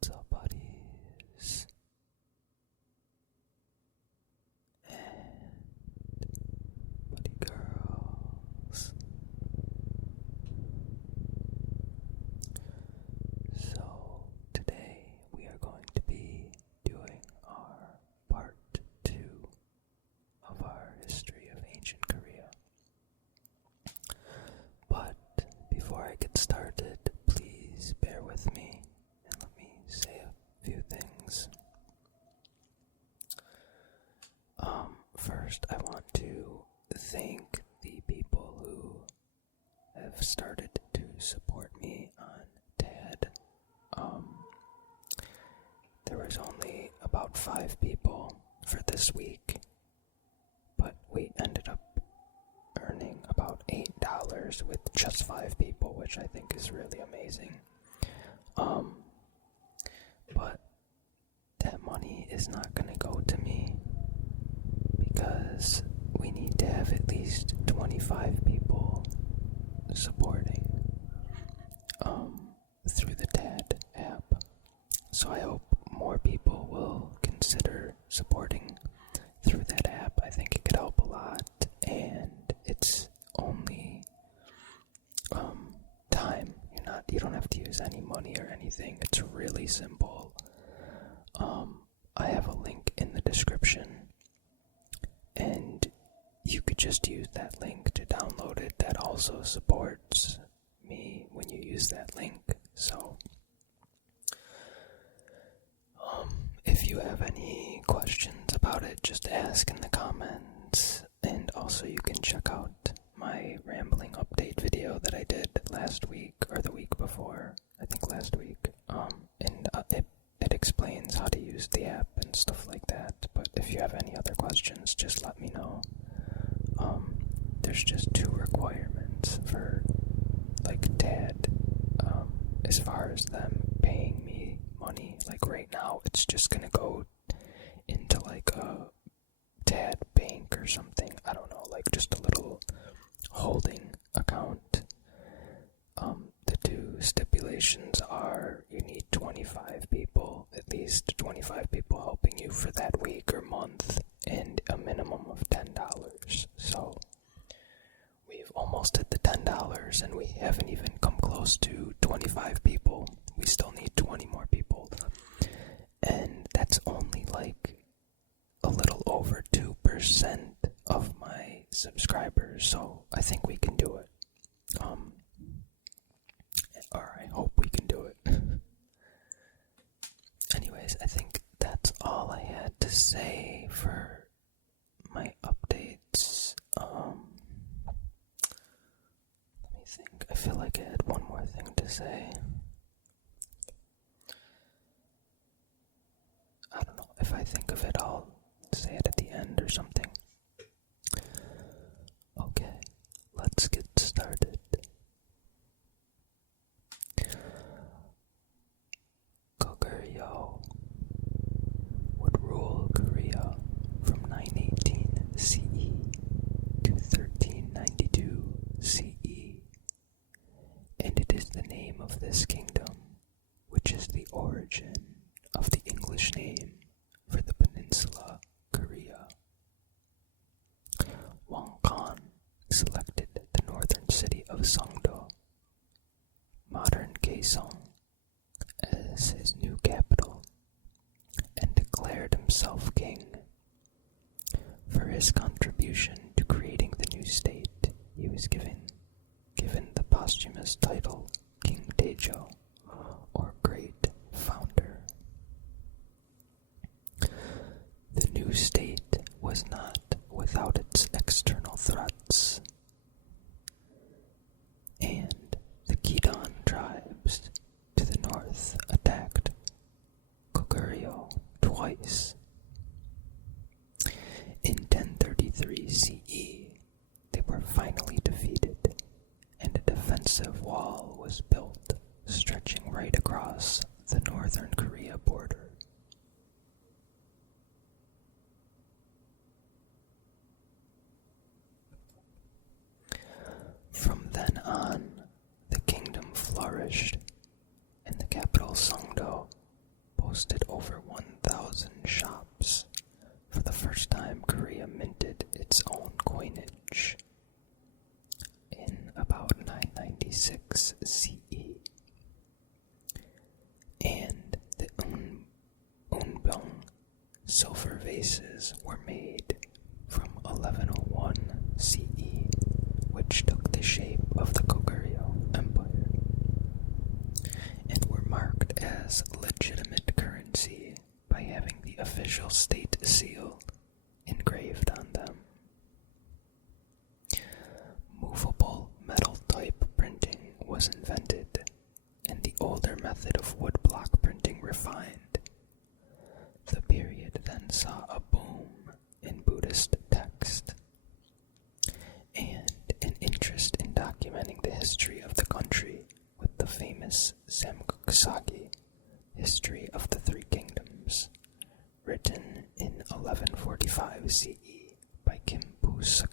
What's up, buddies? And buddy girls. So, today we are going to be doing our part 2 of our history of ancient Korea. But before I get started, please bear with me and let me say a few things. First, I want to thank the people who have started to support me on TAD. There was only about 5 people for this week, but we ended up earning about $8 with just 5 people, which I think is really amazing. But that money is not going to go to me because we need to have at least 25 people supporting through the TAD app. So I hope more people will consider supporting through that app. I think it could help a lot, and it's only time. You don't have to use any money or anything. It's really simple. I have a link in the description, and you could just use that link to download it. That also supports me when you use that link. So if you have any questions about it, just ask in the comments. And also you can check out my rambling update video that I did last week, or the week before, I think last week. And it explains how to use the app and stuff like that. But if you have any other questions, just let me know. There's just 2 requirements for, TAD, as far as them paying me money. Right now, it's just gonna go into, a TAD bank or something. I don't know, just a little holding account. The 2 stipulations are you need 25 people, at least 25 people helping you for that week or month, and a minimum of $10. So we've almost hit the $10, and we haven't even come close to 25 people. We still need 20 more people. And that's only a little over 2% of my subscribers, so I think we can do it. Or I hope we can do it. Anyways, I think that's all I had to say for my updates. Let me think. I feel like I had one more thing to say. I don't know. If I think of it, I'll say it at the end or something. Okay, let's get started. Goguryeo would rule Korea from 918 CE to 1392 CE, and it is the name of this kingdom which is the origin of the English name for the peninsula, Korea. Wang Khan selected the northern city of Songdo, modern Kaesong, as his new capital, and declared himself king. For his contribution to creating the new state, he was given the posthumous title King Taejo, or Great Founder. The new state was not without its external threats, and the Kidon tribes to the north attacked Goguryeo twice. In 1033 CE, they were finally defeated, and a defensive wall was built, stretching right across the northern Korea border. From then on, the kingdom flourished, and the capital Songdo hosted over 1,000 shops. For the first time, Korea minted its own coinage in about 996 CE. And the Unbyung silver vases were made from 1101 CE, which took the shape of the Goguryeo Empire, and were marked as legitimate currency by having the official state seal engraved on them. Movable metal type printing was invented, and the older method of woodblock printing refined. The period then saw a boom in Buddhist text, and an interest in documenting the history of the country with the famous Samguk-sagi, History of the Three Kingdoms, written in 1145 CE by Kim Buseoksa.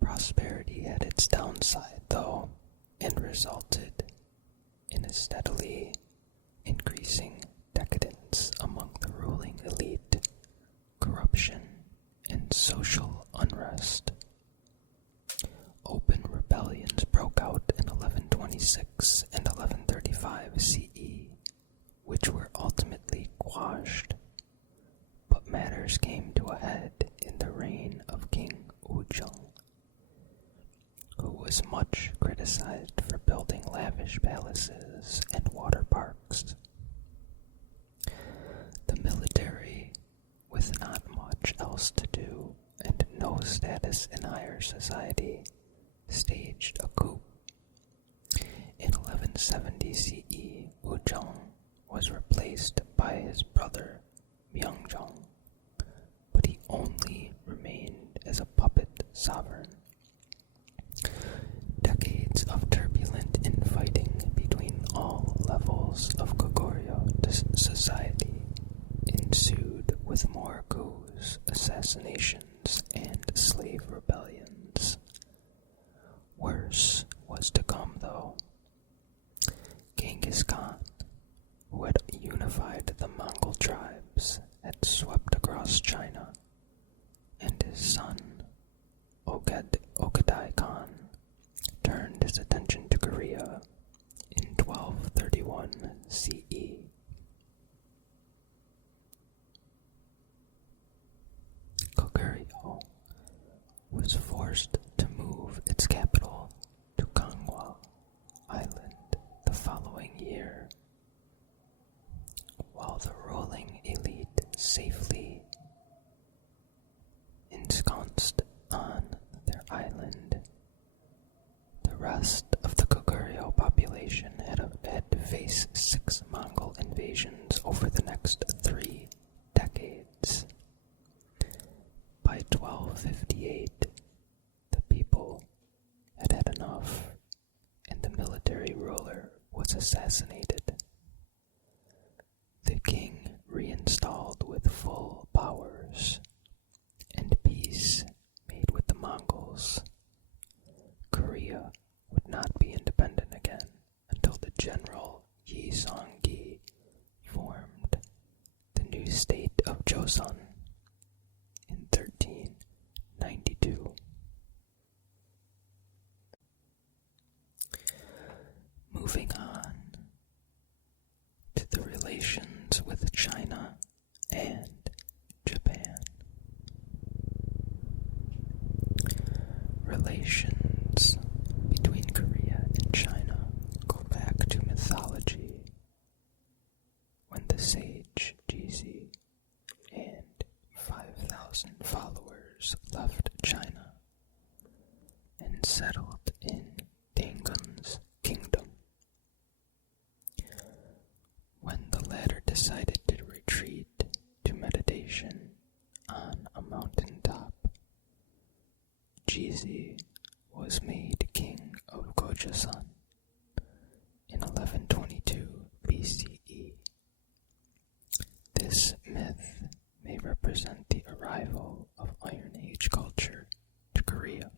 Prosperity had its downside, though, and resulted in a steadily increasing decadence among the ruling elite, corruption, and social unrest. Open rebellions broke out in 1126 and 1135 CE, which were ultimately quashed. But matters came to a head in the reign of King Ujung, who was much criticized for building lavish palaces and water parks. The military, with not much else to do and no status in higher society, staged a coup. In 1170 CE, Ujung was replaced by his brother Muryangsujeon, but he only remained as a puppet sovereign. Decades of turbulent infighting between all levels of Goguryeo society ensued, with more coups, assassinations, and slave rebellions. Worse was to come, though. Genghis Khan, who had unified the Mongol tribes, had swept across China, and his son, Ogedai Khan, turned his attention to Korea in 1231 CE. Goguryeo was forced to move its capital to Gangwon Island the following year, while the ruling elite safely ensconced on their island. The rest of the Goguryeo population had to face 6 Mongol invasions over the next 3 decades. By 1258, the people had had enough, and the military ruler was assassinated. The king reinstalled with full powers, and peace made with the Mongols. Korea would not be independent again until the general Yi Song-gi formed the new state of Joseon in 1392. Moving on to the relations with China and Japan. Relations between Korea and China go back to mythology, when the sage Jizi and 5,000 followers left China and settled in Daegun's kingdom. When the latter decided to retreat to meditation on a mountaintop, Jizi was made king of Gojoseon in 1122 BCE. This myth may represent the arrival of Iron Age culture to Korea.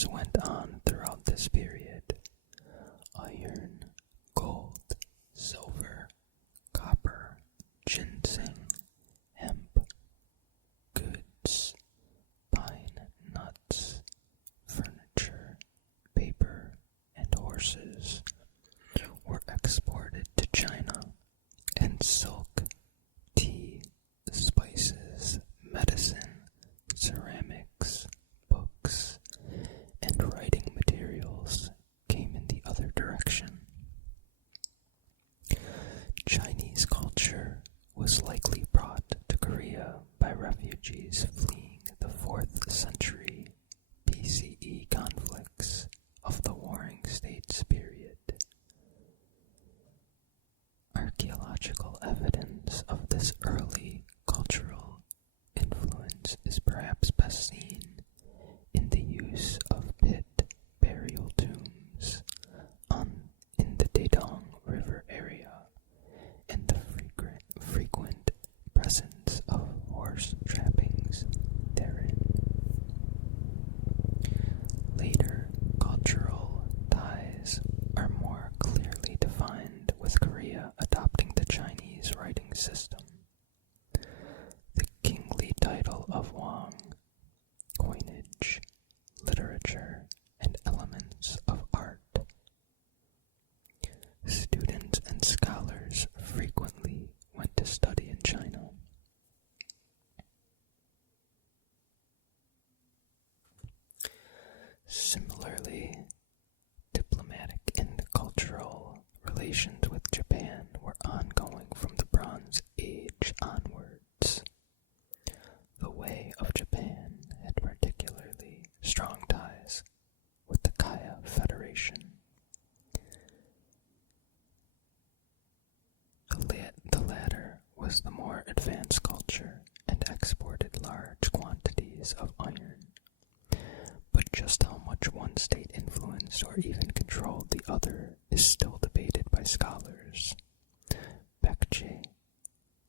things went on throughout this period. Iron, gold, silver, copper, ginseng, hemp, goods, pine nuts, furniture, paper, and horses were exported to China, and silk, tea, spices, medicine, ceramics, books, and writing materials came in the other direction. Chinese culture was likely brought to Korea by refugees fleeing the 4th century BCE conflicts of the Warring States period. Archaeological evidence of this early cultural influence is perhaps best seen in the use of pit burial tombs in the Dedong River area and the frequent presence of horse trappings therein. Later cultural ties are more clearly defined, with Korea adopting the Chinese writing system. The kingly title of Wang, coinage, literature, and elements of art. Students and scholars frequently went to study in China. Similarly, diplomatic and cultural relations with Japan were ongoing from the Bronze Age onwards. The Wei of Japan had particularly strong ties with the Gaya Federation. The latter was the more advanced culture and exported large quantities of iron. But just how much one state influenced or even controlled the other is still debated by scholars. Baekje,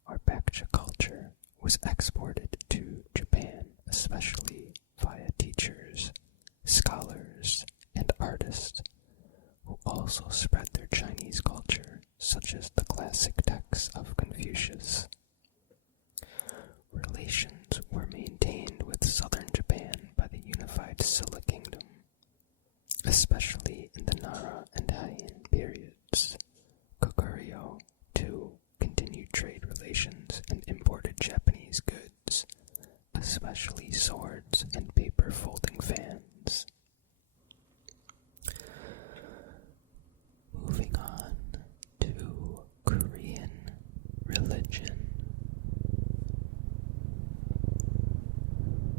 or Baekje culture, was exported to Japan, especially via teachers, scholars, and artists, who also spread their Chinese culture, such as the classic texts of Confucius. Relations were maintained with southern Japan by the Unified Silla Kingdom, especially in the Nara and Heian periods. Goguryeo, too, continued trade relations and imported Japanese goods, especially swords and paper folding fans. Moving on to Korean religion.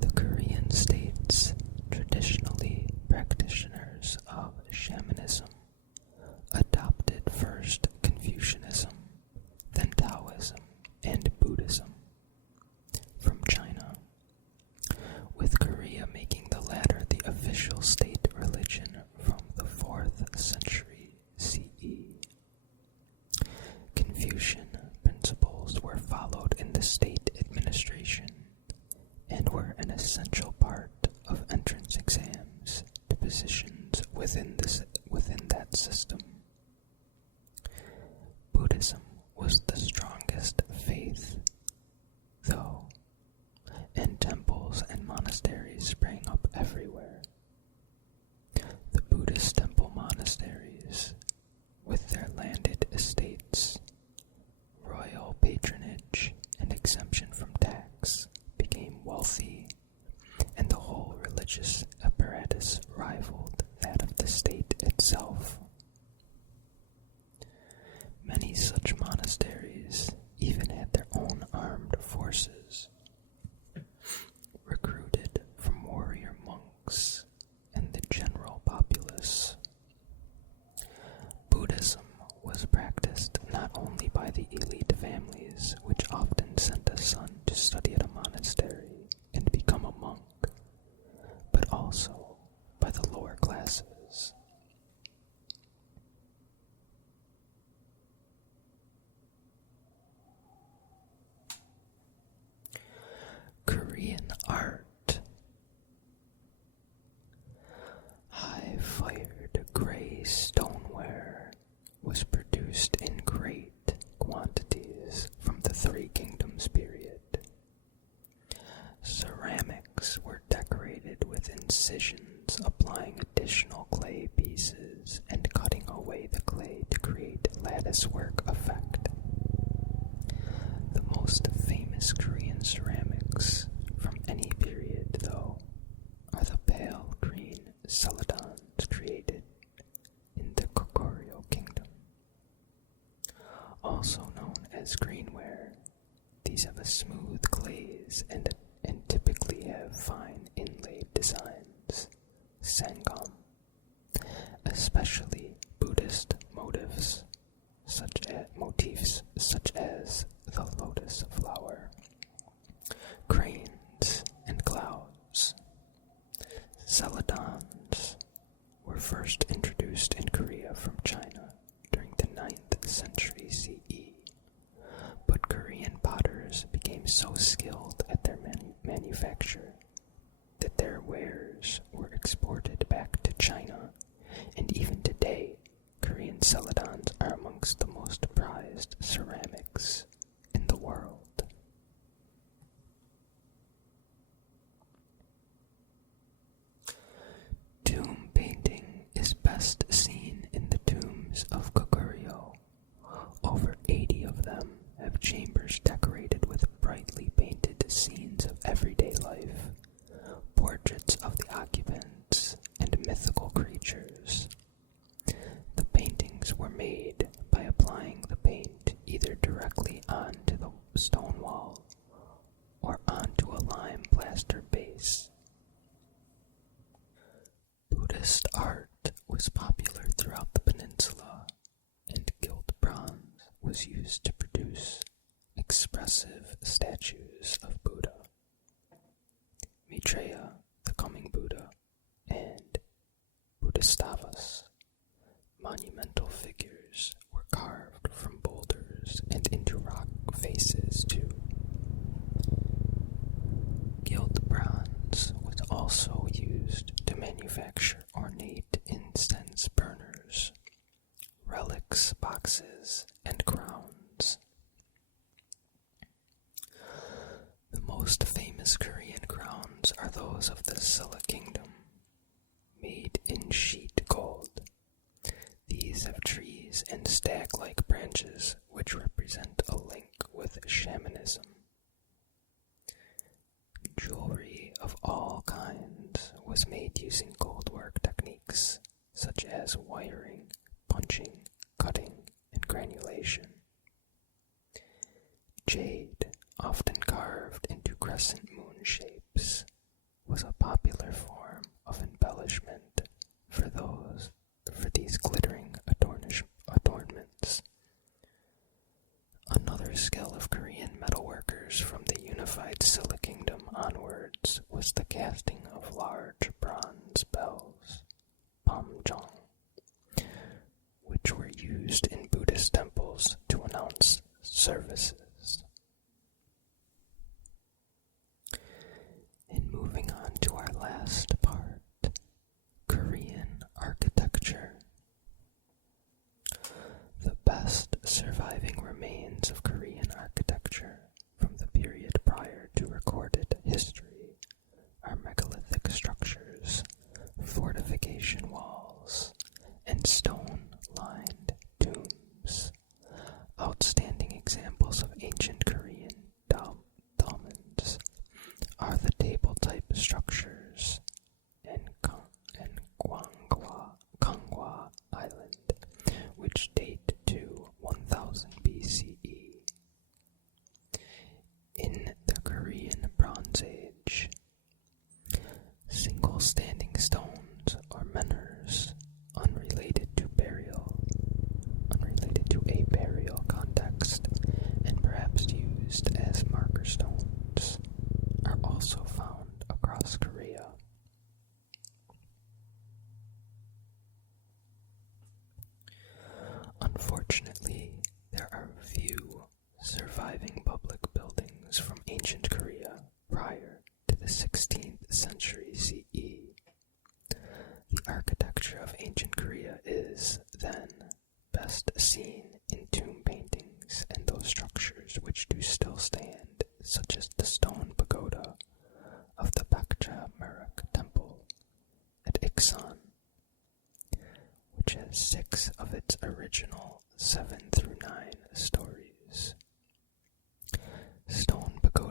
The Korean states, traditionally practitioners of shamanism, adopted first Confucianism, then Taoism and Buddhism from China, with Korea making the latter the official state religion from the 4th century CE. Confucian principles were followed in the state administration and were an essential part of entrance exams to positions within that system. Buddhism was the strongest faith, though, and temples and monasteries sprang up everywhere. The Buddhist temple monasteries, with their landed estates, royal patronage, and exemption from tax, became wealthy, and the whole religious apparatus rivaled that of the state itself. Many such monasteries even had their own armed forces, recruited from warrior monks and the general populace. Buddhism was practiced not only by the elite families, which often sent a son to study at a monastery and become a monk, but also by the lower classes. Korean art. famous Korean ceramics from any period, though, are the pale green Celadons created in the Goguryeo Kingdom. Also known as greenware, these have a smooth glaze and typically have fine inlaid designs, sangam, especially Buddhist motifs such as the lotus flower, cranes, and clouds. Celadons were first introduced in Korea from China during the 9th century CE, but Korean potters became so skilled at their manufacture that their wares were exported back to China, and even today, Korean Celadons are amongst the most prized ceramics in the world. Tomb painting is best seen in the tombs of Goguryeo. Over 80 of them have chambers decorated with brightly painted scenes of everyday life, portraits of the occupants, and mythical creatures. The paintings were made by applying the paint either directly onto the stone wall or onto a lime plaster base. Buddhist art was popular throughout the peninsula, and gilt bronze was used to produce expressive statues of Buddha. Maitreya, the coming Buddha, and Bodhisattvas, monumental figures, were carved from boulders and into rock faces too. Gilt bronze was also used to manufacture ornate incense burners, relics boxes, and crowns. The most famous Korean crowns are those of the Silla Kingdom, made in sheet gold. These have trees and stag-like branches which represent a link with shamanism. Jewelry of all kinds was made using goldwork techniques such as wiring, punching, cutting, and granulation. Jade, often carved into crescent moon shapes, was a popular form of embellishment for these glittering adornments. Another skill of Korean metalworkers from the Unified Silla Kingdom onwards was the casting of large bronze bells, pamjong, which were used in Buddhist temples to announce services. And moving on to our last part, Korean architecture. The best surviving remains of Korean architecture from the period prior to recorded history are megalithic structures, fortification walls, and stone-lined tombs. Outstanding examples of ancient Korean dolmens are the table-type structures in Gangwa Island, which date to 1000 BCE. In the Korean Bronze Age, single standing stones or menhirs unrelated to a burial context and perhaps used as marker stones are also found across Korea. Unfortunately, there are few surviving public buildings from ancient Korea prior to the 16th century CE. The architecture of ancient Korea is, then, best seen in tomb paintings and those structures which do still stand, such as the stone pagoda of the Baekje Temple at Iksan, which has 6 of its original 7 through 9 stories. Stone pagodas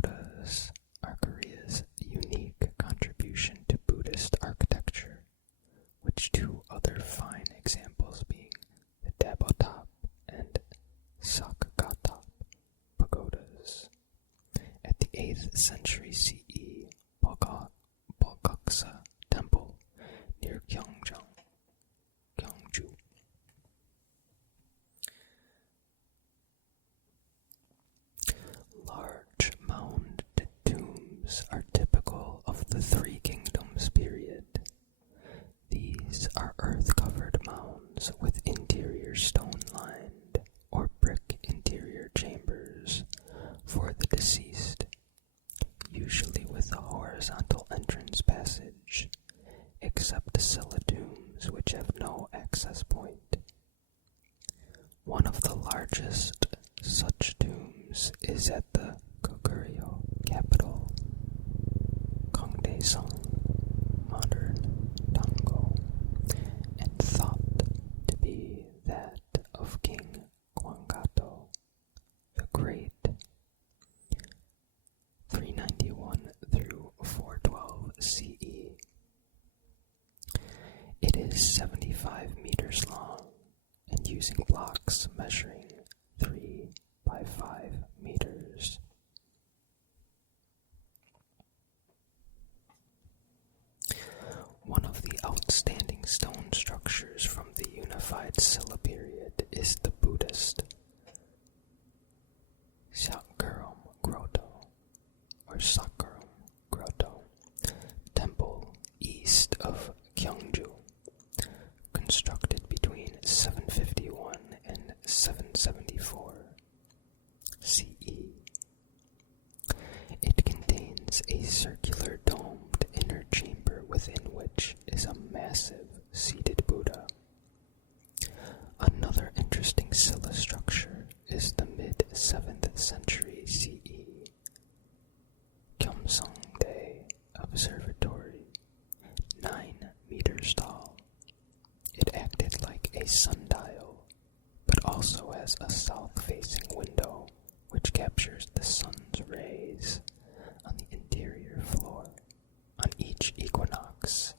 8th century CE Buseoksa Temple near Gyeongju. Large mound tombs are typical of the Three Kingdoms period. These are earth-covered mounds with interior stone-lined or brick interior chambers for the deceased, usually with a horizontal entrance passage, except Silla tombs which have no access point. One of the largest such tombs is at the Goguryeo capital, Gongdaeseong, modern Dango, and thought to be that of King Gwanggaeto the Great, 391 through 412 CE. It is 75 meters long and using blocks measuring 3 by 5 meters. One of the outstanding stone structures from the Unified Silla period is the Buddhist Seokguram Grotto, or Seokguram Grotto, temple east of Gyeongju, constructed between 751 and 774 CE. It contains a circular domed inner chamber within which is a massive seated Buddha. Another interesting Silla structure is the mid-7th century CE Gyeomsongdae Observatory, 9 meters tall. It acted like a sundial, but also has a south-facing window which captures the sun's rays on the interior floor on each equinox.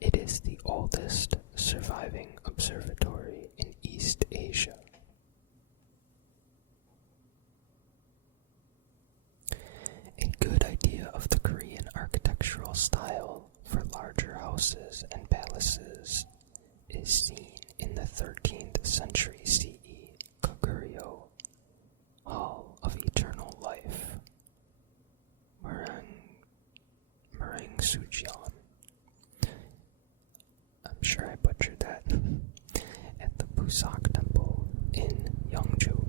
It is the oldest surviving observatory in East Asia. A good idea of the Korean architectural style for larger houses and palaces is seen in the 13th century CE Goguryeo Hall of Eternal Life, Muryangsujeon. I'm sure I butchered that. At the Buseoksa Temple in Yeongju.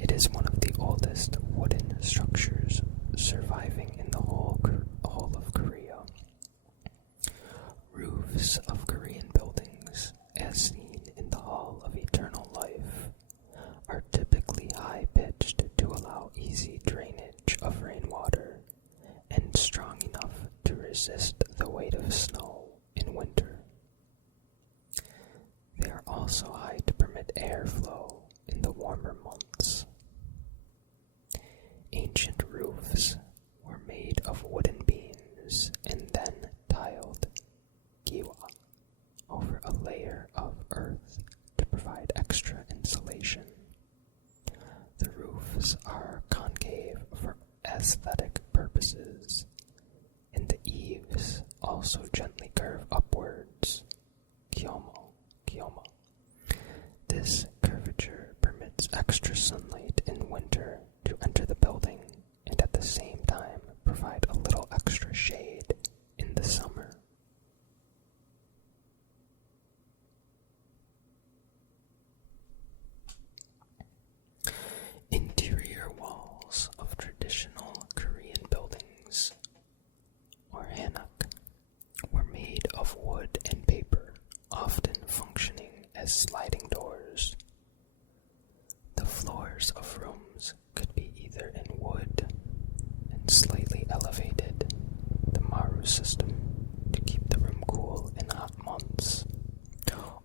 It is one of the oldest wooden structures surviving in the whole of Korea. Roofs of Korean buildings, as seen in the Hall of Eternal Life, are typically high-pitched to allow easy drainage of rainwater and strong enough to resist the weight of snow in winter. They are also high to permit airflow in the warmer months. Ancient roofs were made of wooden beams and then tiled giwa over a layer of earth to provide extra insulation. The roofs are concave for aesthetic purposes, and the eaves also gently curve upwards. Kyomo. This curvature permits extra sunlight in winter to enter the building and at the same time provide a little extra shade in the summer. Interior walls of traditional Korean buildings, or Hanok, were made of wood and paper, often functioning as sliding doors. The floors of rooms could be either in wood and slightly elevated, the Maru system, to keep the room cool in hot months,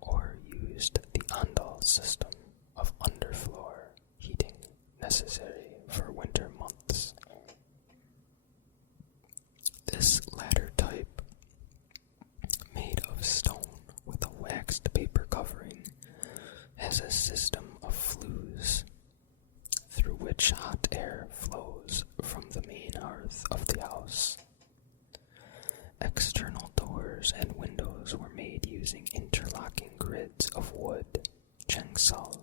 or used the Andal system of underfloor heating necessary for winter months. This latter type, made of stone with a waxed paper covering, has a system of flues through which which hot air flows from the main hearth of the house. External doors and windows were made using interlocking grids of wood, changsal,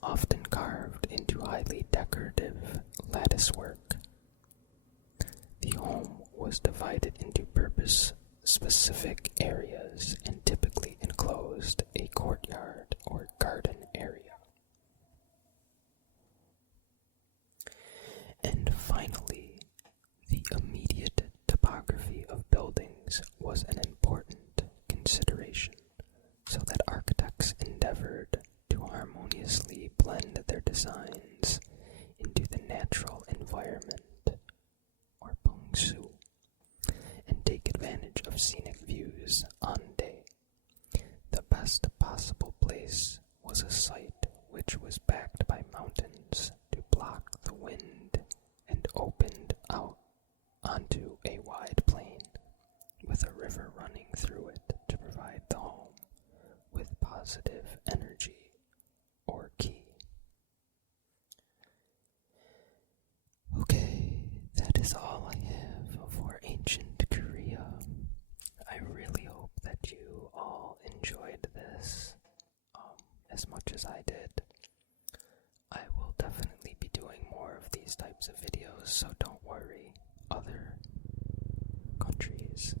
often carved into highly decorative latticework. The home was divided into purpose-specific areas and typically enclosed a courtyard or garden area. And finally, the immediate topography of buildings was an important consideration, so that architects endeavored to harmoniously blend their designs into the natural environment, or pungsu, and take advantage of scenic views on day. The best possible place was a site which was backed by mountains to block the wind and opened out onto a wide plain with a river running through it to provide the home with positive energy or ki. Okay, that is all I have for ancient Korea. I really hope that you all enjoyed this as much as I did. I will definitely be doing more of these types of videos, so don't worry. Other countries